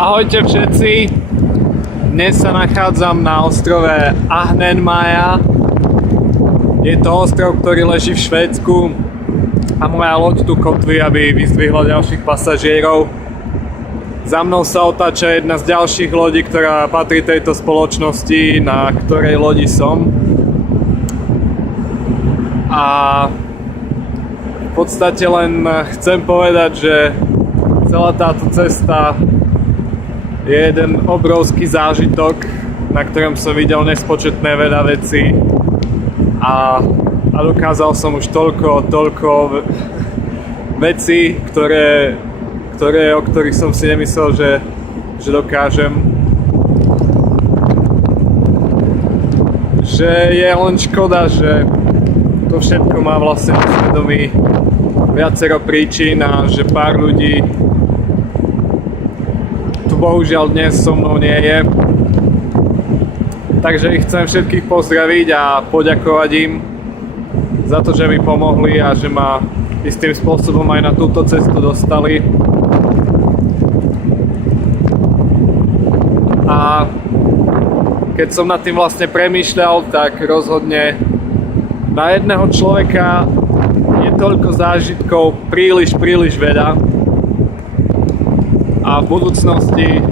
Ahojte všetci, dnes sa nachádzam na ostrove Ahnenmaja. Je to ostrov, ktorý leží v Švédsku a moja loď tu kotví, aby vyzdvihla ďalších pasažierov. Za mnou sa otáča jedna z ďalších lodí, ktorá patrí tejto spoločnosti, na ktorej lodi som. A v podstate len chcem povedať, že celá táto cesta je jeden obrovský zážitok, na ktorom som videl nespočetné veľa vecí a dokázal som už toľko vecí, o ktorých som si nemyslel, že dokážem. Že je len škoda, že to všetko má vlastne na svedomí viacero príčin a že pár ľudí tu bohužiaľ dnes so mnou nie je. Takže ich chcem všetkých pozdraviť a poďakovať im za to, že mi pomohli a že ma istým spôsobom aj na túto cestu dostali. A keď som nad tým vlastne premýšľal, tak rozhodne na jedného človeka je toľko zážitkov príliš veľa. A v budúcnosti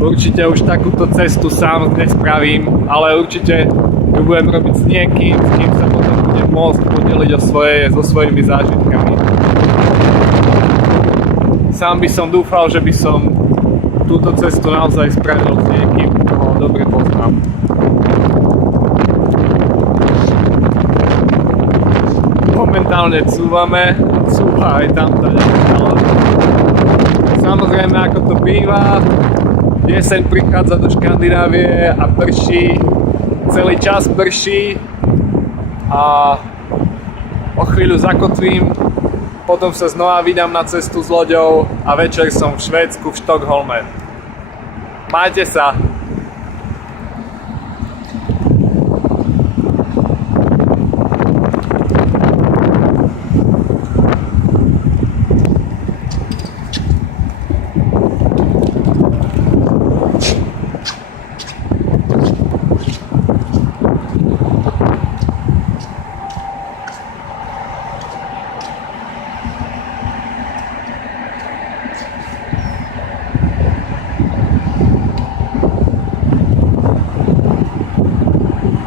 určite už takúto cestu sám nespravím, ale určite ju budem robiť s niekým, s kým sa potom budem môcť podeliť so svojimi zážitkami. Sám by som dúfal, že by som túto cestu naozaj spravil s niekým, koho dobre poznám. Momentálne cúvame, cúva aj tam tá ďalšia loď. Samozrejme, ako to býva, jeseň prichádza do Škandinávie a prší, celý čas prší a o chvíľu zakotvím, potom sa znova vydám na cestu s loďou a večer som v Švédsku, v Štokholme. Majte sa!